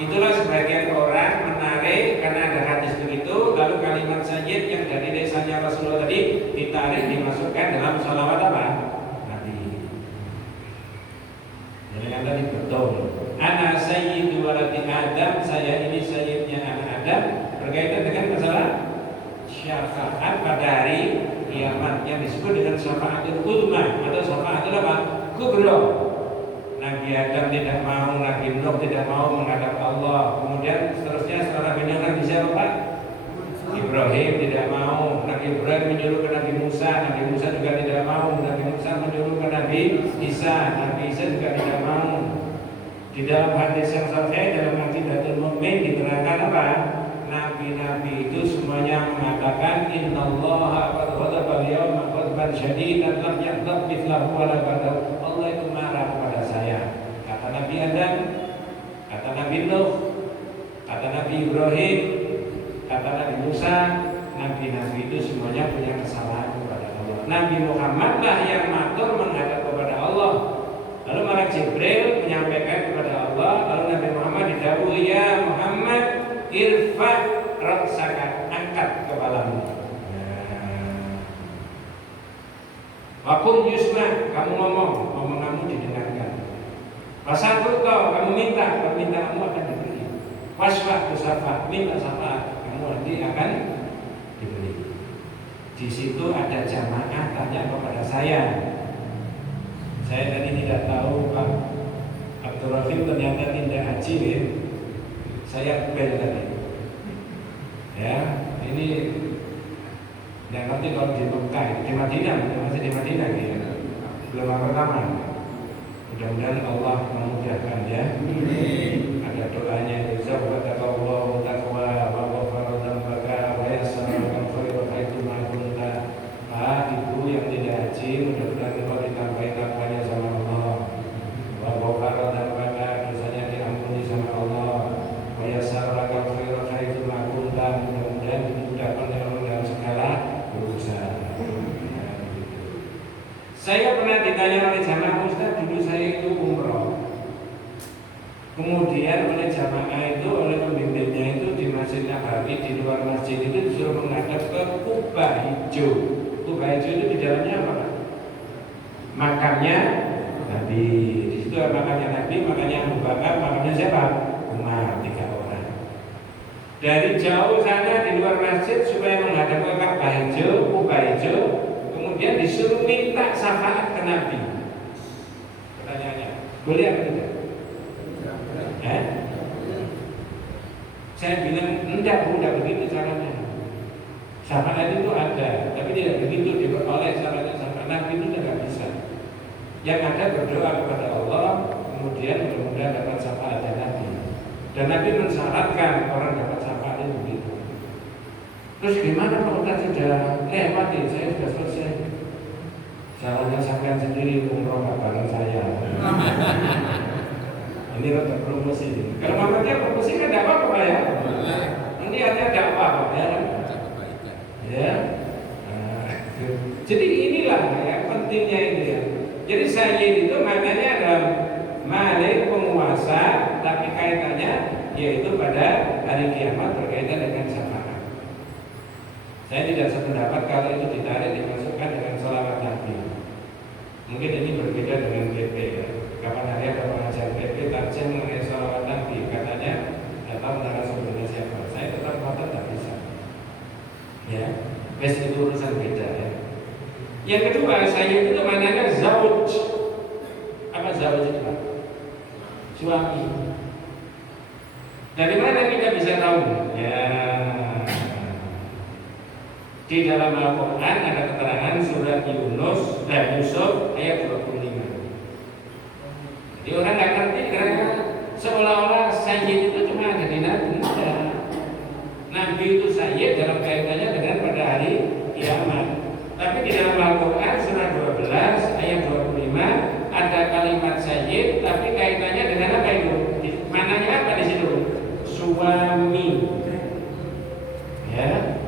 Itulah sebagian orang menarik karena ada hadis begitu, lalu kalimat sayyid yang dari desanya Rasulullah tadi ditarik dimasukkan dalam sholawat apa? Nabi. Jadi yang tadi betul. Ana sayyidu waladi Adam, saya ini sayyidnya anak Adam, berkaitan dengan masalah syafaat pada hari kiamat yang disebut dengan syafaatul uzma atau syafaatul apa? Kubra. Nabi Adam tidak mau, Nabi Nuh tidak mau menghadap Allah. Kemudian seterusnya setelah Nabi Nuh Nabi siapa? Ibrahim tidak mau. Nabi Ibrahim menyuruh ke Nabi Musa juga tidak mau. Nabi Musa menyuruh ke Nabi Isa juga tidak mau. Di dalam hadis yang sahih dalam Aqidatul Mu'min diterangkan apa? Nabi-nabi itu semuanya mengatakan innallaha qad ghadaba al-yawma ghadban syadidan lam yaghdab mithlahu wa la ba'dahu. Allah itu marah kepada saya. Kata Nabi Adam, kata Nabi Nuh, kata Nabi Ibrahim, kata Nabi Musa, nabi-nabi itu semuanya punya kesalahan kepada Allah. Nabi Muhammad lah yang matur menghadap kepada Allah. Lalu malaikat Jibril menyampaikan kepada Allah, lalu Nabi Muhammad didhawuhi, ya Muhammad, irfa ra'saka, angkat kepalamu. Waqul yusma, kamu ngomong kamu didengarkan. Wasabur kau, kamu minta, permintaanmu akan diberi. Wasfa tusafa, minta syafaat, kamu nanti akan diberi. Di situ ada jamaah tanya kepada saya. Saya tadi tidak tahu Pak Abdul Rahim ternyata tidak haji ya. Saya bel tadi. Ya, ini dan nanti kalau di Mekah, di Madinah, masih di Madinah ya. Belum pertama. Mudah-mudahan Allah memudahkan ya. Ada doanya itu, zawwadakallahu taqwa wa ghafara dzambaka mudah-mudahan dimudahkan oleh dalam segala urusan. Nah, gitu. Saya pernah ditanya oleh jamaah, Ustaz, dulu saya itu umroh. Kemudian oleh jamaah itu, oleh pembimbingnya itu di Masjid Nabawi, di luar masjid itu disuruh menghadap ke Kubah Hijau. Kubah Hijau itu di dalamnya apa? Makamnya Nabi. Di situ makamnya Nabi, makamnya Abu Bakar, makamnya siapa? Umar, 3 orang. Dari jauh sana di luar masjid supaya menghadap ke Kubah Hijau, kemudian disuruh minta syafaat ke Nabi. Pertanyaannya, boleh apa tidak? Saya bilang enggak begitu caranya. Syafaat itu ada, tapi tidak begitu diperoleh caranya. Syafaat Nabi itu tidak bisa. Yang ada berdoa kepada Allah, kemudian mudah-mudahan dapat syafaat Nabi. Dan Nabi mensyaratkan orang dapat syafaat itu begitu. Terus gimana kalau kita sudah lewat ya, saya sudah selesai. Jalannya sampai sendiri umroh bareng saya. Ini rada promosi. Kalau mamanya promosi kan tidak apa-apa ya. Ini artinya tidak apa-apa ya. Ya. Nah, jadi inilah ya pentingnya itu ya. Jadi sayyid itu maknanya adalah malik, penguasa, tapi kaitannya yaitu pada hari kiamat berkaitan dengan syafaat. Saya tidak sependapat kalau itu ditarik dimasukkan dengan sholawat Nabi. Mungkin ini berbeda dengan PP ya. Kapan hari ada pengajian PP tarjih mengenai sholawat Nabi, katanya tidak tahu narasumbernya siapa. Saya tetap kata tidak bisa. Ya, itu urusan beda ya. Yang kedua, sayyid itu maknanya zauj. Apa zauj itu Pak? Suami. Dari mana kita bisa tahu? Ya, di dalam Al-Quran ada keterangan surat Yusuf ayat 25. Jadi orang nggak ngerti karena seolah-olah sayyid itu cuma ada di Nabi. Nabi itu sayyid dalam kaitannya dengan pada hari kiamat. Tapi di dalam Al-Quran surah 12 ayat 25 ada kalimat sayyid, tapi kaitannya dengan apa itu? Mananya apa di situ? Suami. Ya.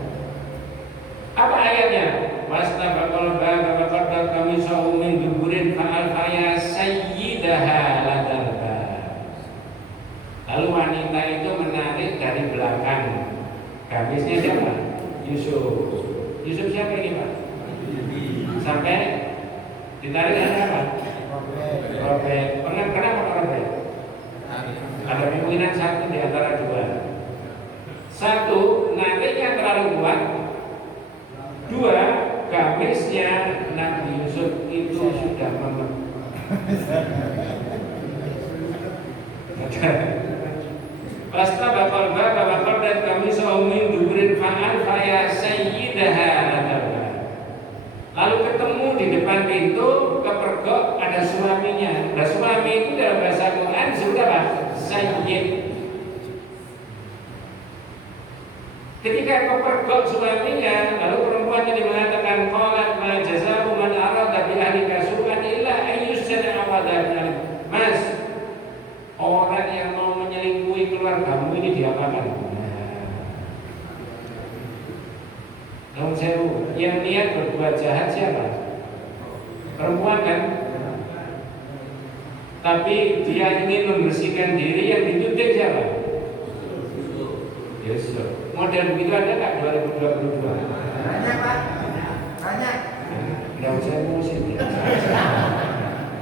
Apa ayatnya? Wastabaqal baba wa qaddar qamisahu min duburin fa'al faya sayyidaha ladal bab. Lalu wanita itu menarik dari belakang. Gamisnya siapa? Yusuf. Yusuf siapa ini Pak? Sampai ditarik dari apa? Robek. Kenapa robek? Ada kemungkinan satu di antara dua. Satu, nariknya terlalu kuat. Dua, gamisnya Nabi Yusuf itu sudah memang. Pasta bakal dan kami saumin duburin fa'al faya sayyidaha. Lalu ketemu di depan pintu, kepergok ada suaminya. Nah, suami itu dalam bahasa Quran disebut apa? Sayyid. Ketika kepergok suaminya, lalu perempuan tadi mengatakan qalat ma jazaa'u man arada bi ahlika su'an illa ayyusjana awadan. Mas, orang yang mau menyelingkuhi keluargamu ini diapakan? Namun sewu, yang niat berbuat jahat siapa? Perempuan kan? Tapi dia ingin membersihkan diri, yang dituntut siapa? Yusuf. Model begitu ada nggak 2022? Banyak Pak, banyak. Nggak usah emosi.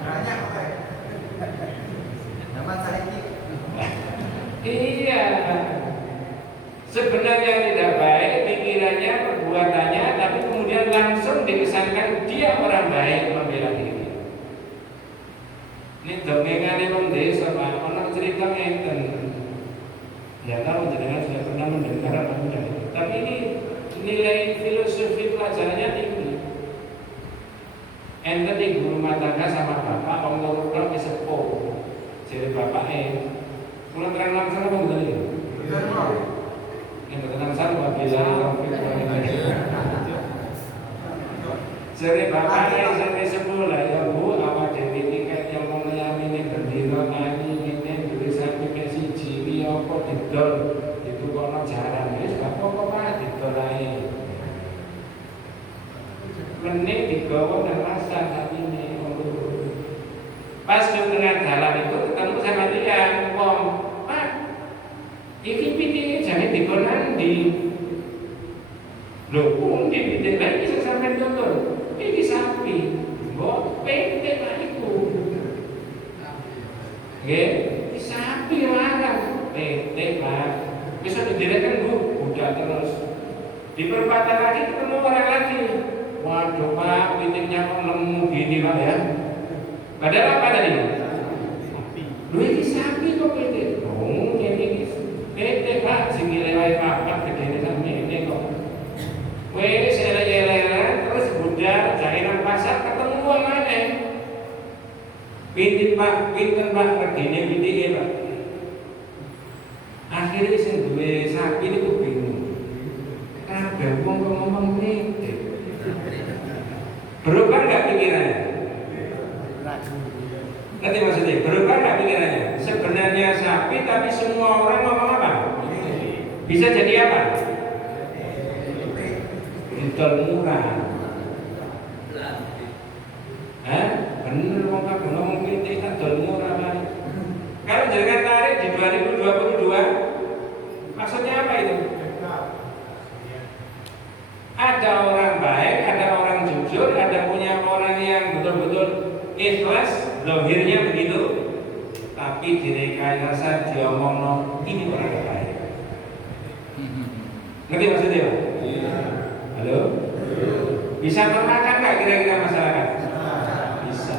Banyak Pak. Zaman saya ini. Iya. Sebenarnya tidak baik pikirannya, perbuatannya, tapi kemudian langsung dikesankan dia orang baik membela diri. Ini dongengan wong desa Pak, ono cerita ngeten. Ya tahu jenengan sudah pernah mendengar atau tidak. Tapi ini nilai filosofi pelajarannya tinggi. Enten ibu rumah tangga sama bapak, ngomong di sepuh. Jadi bapaknya, pulang terang langsung apa begini? Yang bertenang sama bila jadi bapaknya sampai sebulan ya bu, apa jadi tiket yang mau ini berdiri nyanyi ini beri sampai ke si jiwi apa didol itu kono jarang ya, sebab kok Mending digawa dan pasang sapi ini. Pas di tengah jalan itu ketemu sama dia, ngomong, Pak, ini piting jangan dikonan di loh, di piting lagi bisa sampai tonton. Ini sapi, kok pente Pak itu. Oke, ini sapi larang, pente Pak. Bisa didirikan Bu, udah terus. Di perempatan lagi ketemu orang lagi. Waduh Pak, pitingnya kok nemu gini Pak ya. Padahal apa tadi? Lu ini sapi kok pete? Oh, ini pete Pak, sing nilai papat gedene sampe ini kok. Wes elek-elek terus budal jairan pasar ketemu wong maneh. Pinten Pak regine pitike Pak. Akhirnya sing duwe sapi niku bingung. Kabeh wong kok ngomong pete. Berubah enggak pikirannya? Nanti maksudnya, berubah nggak pikirannya? Sebenarnya sapi, tapi semua orang ngomong apa? Bisa jadi apa? Jual murah. Bener, wong kabeh ngomong pitik tak jual murah Pak. Kalau jangan tarik di 2022, maksudnya apa itu? Ada orang baik, ada orang jujur, ada punya orang yang betul-betul ikhlas, lahirnya begitu, tapi direkayasa diomong ini orang baik. Ngerti maksudnya Pak? Halo? Bisa termakan nggak kira-kira masyarakat? Bisa.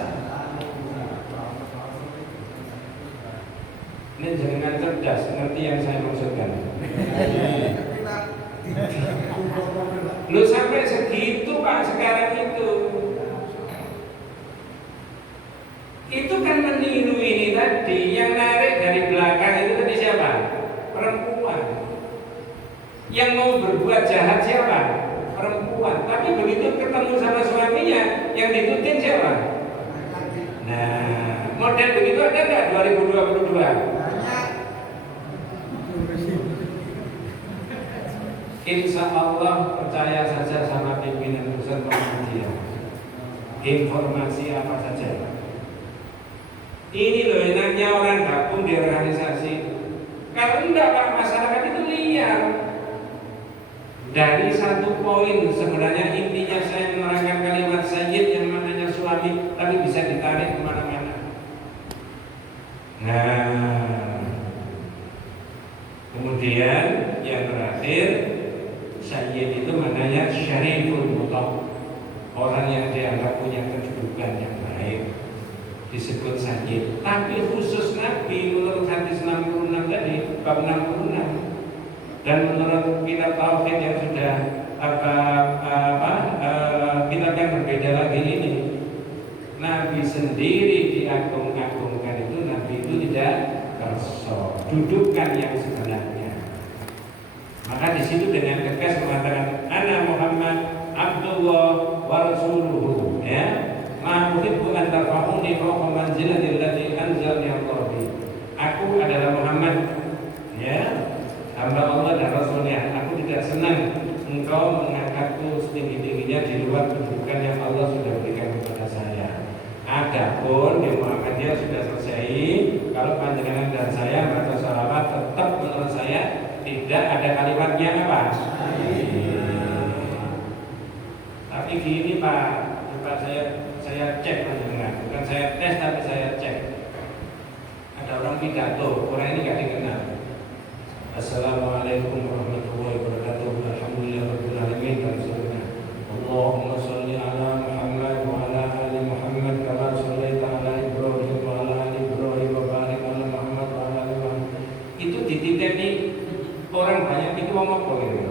Ini jangan cerdas, ngerti yang saya maksudkan. Lu sampai segitu Pak sekarang itu. Itu kan meniru ini tadi, yang narik dari belakang itu tadi siapa? Perempuan. Yang mau berbuat jahat siapa? Perempuan. Tapi begitu ketemu sama suaminya, yang ditutin siapa? Nah, model begitu ada nggak 2022? Insya Allah percaya saja sama pimpinan pusat pengajian. Informasi apa saja. Ini loh enaknya orang gabung di organisasi. Kalau enggak Pak, masyarakat itu liar. Dari satu poin sebenarnya intinya saya menerangkan kalimat sayyid yang maknanya suami, tapi bisa ditarik kemana-mana. Nah, kemudian yang terakhir, sayyid itu maknanya syariful mutab, orang yang dianggap punya kedudukan yang baik, disebut sayyid. Tapi khusus Nabi menurut hadis 66 tadi, bab 66, dan menurut kitab tauhid yang sudah kitab yang berbeda lagi ini, Nabi sendiri diagung-agungkan itu, Nabi itu tidak kerso, dudukan yang sebenarnya. Maka di situ dengan tegas mengatakan ana Muhammad Abdullah wa rasuluhu, ya. Ma uhibbu an tarfa'uni fawqa manzilati allati anzalni Allah bi. Aku adalah Muhammad, ya, hamba Allah dan Rasulnya. Aku tidak senang engkau mengangkatku setinggi-tingginya di luar kedudukan yang Allah sudah berikan kepada saya. Adapun di Muhammadiyah sudah selesai. Kalau panjenengan dan saya baca salawat, tetap menurut saya tidak ada kalimatnya apa? Tapi gini Pak, coba saya cek panjenengan, bukan saya tes tapi saya cek. Ada orang pidato, orang ini gak dikenal. Assalamualaikum warahmatullahi wabarakatuh. Alhamdulillahirabbil alamin dan seterusnya. Allahumma shalli ala Muhammad wa ala ali Muhammad kama shallaita ala Ibrahim wa ala ali Ibrahim wa barik ala Muhammad wa ala ali Muhammad. Itu dititeni orang banyak itu ngomong apa gitu?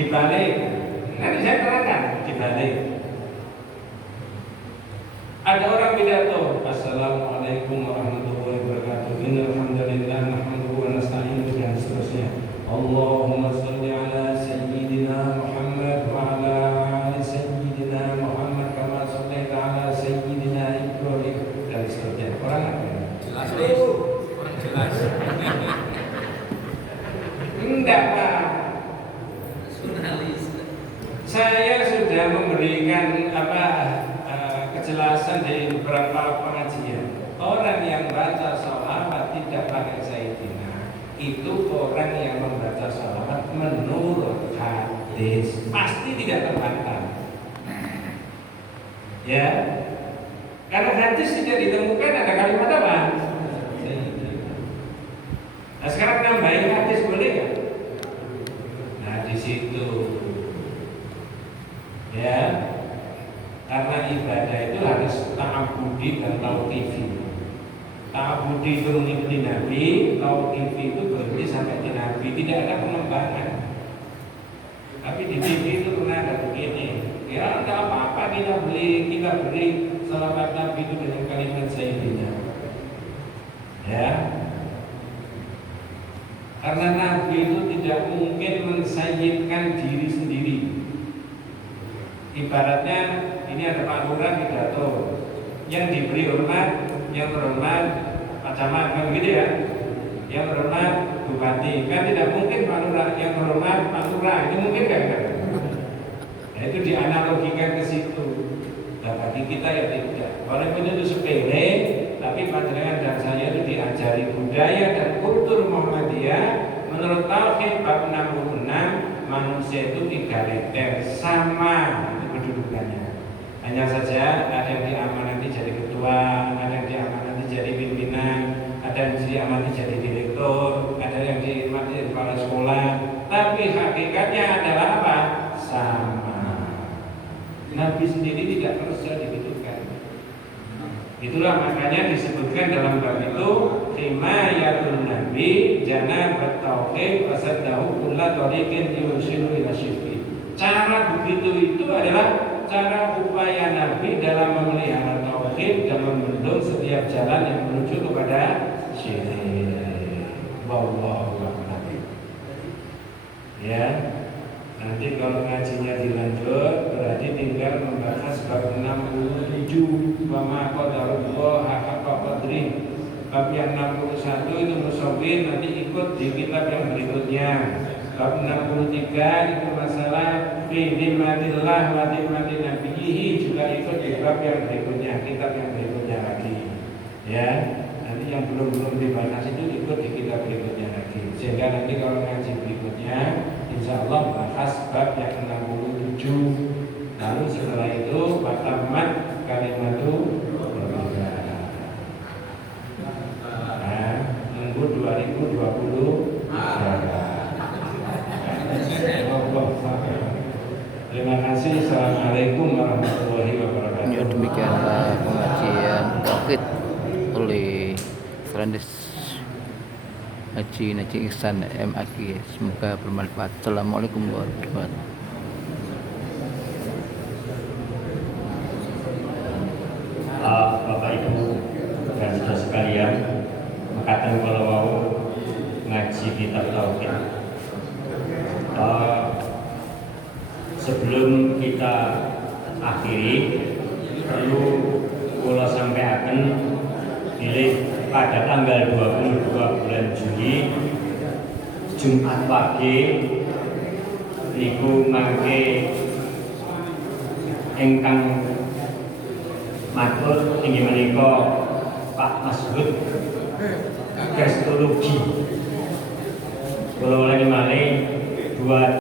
Dibalik. Nanti saya terangkan dibalik. Ada orang pidato, Assalamualaikum warahmatullahi wabarakatuh. Innal hamdalillah nahmaduhu wa nasta'inuhu dan seterusnya. Allahumma shalli ala sayyidina Muhammad wa ala ali sayyidina Muhammad kama shallaita ala sayyidina Ibrahim dan seterusnya. Orang apa? Jelas. Orang jelas. tidak Pak. Saya sudah memberikan kejelasan di beberapa pengajian. Orang yang baca sholawat tidak pakai Sayyidina, itu orang yang membaca sholawat menurut hadis, pasti tidak terbantah. Ya, karena hadis tidak ditemukan ada kalimat apa? Nah sekarang nambahin hadis boleh nggak? Nah di situ, ya, karena ibadah itu harus ta'abudi dan tauqifi. Ta'abudi itu mengikuti Nabi, tauqifi itu berhenti sampai di Nabi, tidak ada pengembangan. Tapi di TV itu pernah ada begini, ya tidak apa-apa kita beri salawat Nabi itu dengan kalimat Sayyidina. Ya, karena Nabi itu tidak mungkin mensayyidkan diri sendiri. Ibaratnya ini ada Pak Lurah pidato, yang diberi hormat, yang terhormat Pak Camat, kan begitu ya? Yang terhormat Bupati, kan tidak mungkin Pak Lurah, yang terhormat Pak Lurah, itu mungkin kan? Nah itu dianalogikan ke situ. Nah bagi kita ya tidak. Walaupun itu sepele, tapi panjenengan dan saya itu diajari budaya dan kultur Muhammadiyah. Menurut Tauhid bab 66, manusia itu 3 liter sama itu kedudukannya. Hanya saja ada yang diamanati jadi ketua, ada yang diamanati jadi pimpinan, ada yang diamanati jadi direktur, ada yang diamanati kepala sekolah. Tapi hakikatnya adalah apa? Sama. Nabi sendiri tidak kerja digitukan. Itulah makanya disebutkan dalam bab itu himayatun nabi janabat tauhid wasaddahu kulla tariqin yusilu ila syirki. Cara begitu itu adalah cara upaya Nabi dalam memelihara tauhid dan membendung setiap jalan yang menuju kepada syirik. Wallahu a'lam. Ya. Nanti kalau ngajinya dilanjut berarti tinggal membahas bab 67 wa ma qadarullah haqqa qadri. Bab yang 61 itu musawwir, nanti ikut di kitab yang berikutnya. Bab 63 itu masalah fi nimatillah wa nimati nabiyhi, juga ikut di bab yang berikutnya, kitab yang berikutnya lagi. Ya, nanti yang belum dibahas itu ikut di kitab berikutnya lagi. Sehingga nanti kalau ngaji berikutnya insya Allah bahas bab yang 67. Lalu setelah itu batamat kalimatu nunggu 2020. Terima kasih. Assalamualaikum warahmatullahi wabarakatuh. Ya demikianlah pengajian tauhid oleh Trendis Haji Najih Ihsan MAG. Semoga bermanfaat. Assalamualaikum warahmatullahi wabarakatuh. Bapak Ibu dan saudara sekalian, makatan kalau mau ngaji kitab tauhid, sebelum kita akhiri perlu kula sampaikan pilih pada tanggal 22 bulan Juli Jumat pagi niku mangke ingkang matur inggih menika Pak Masud Kristologi. Kula ulangi malih 2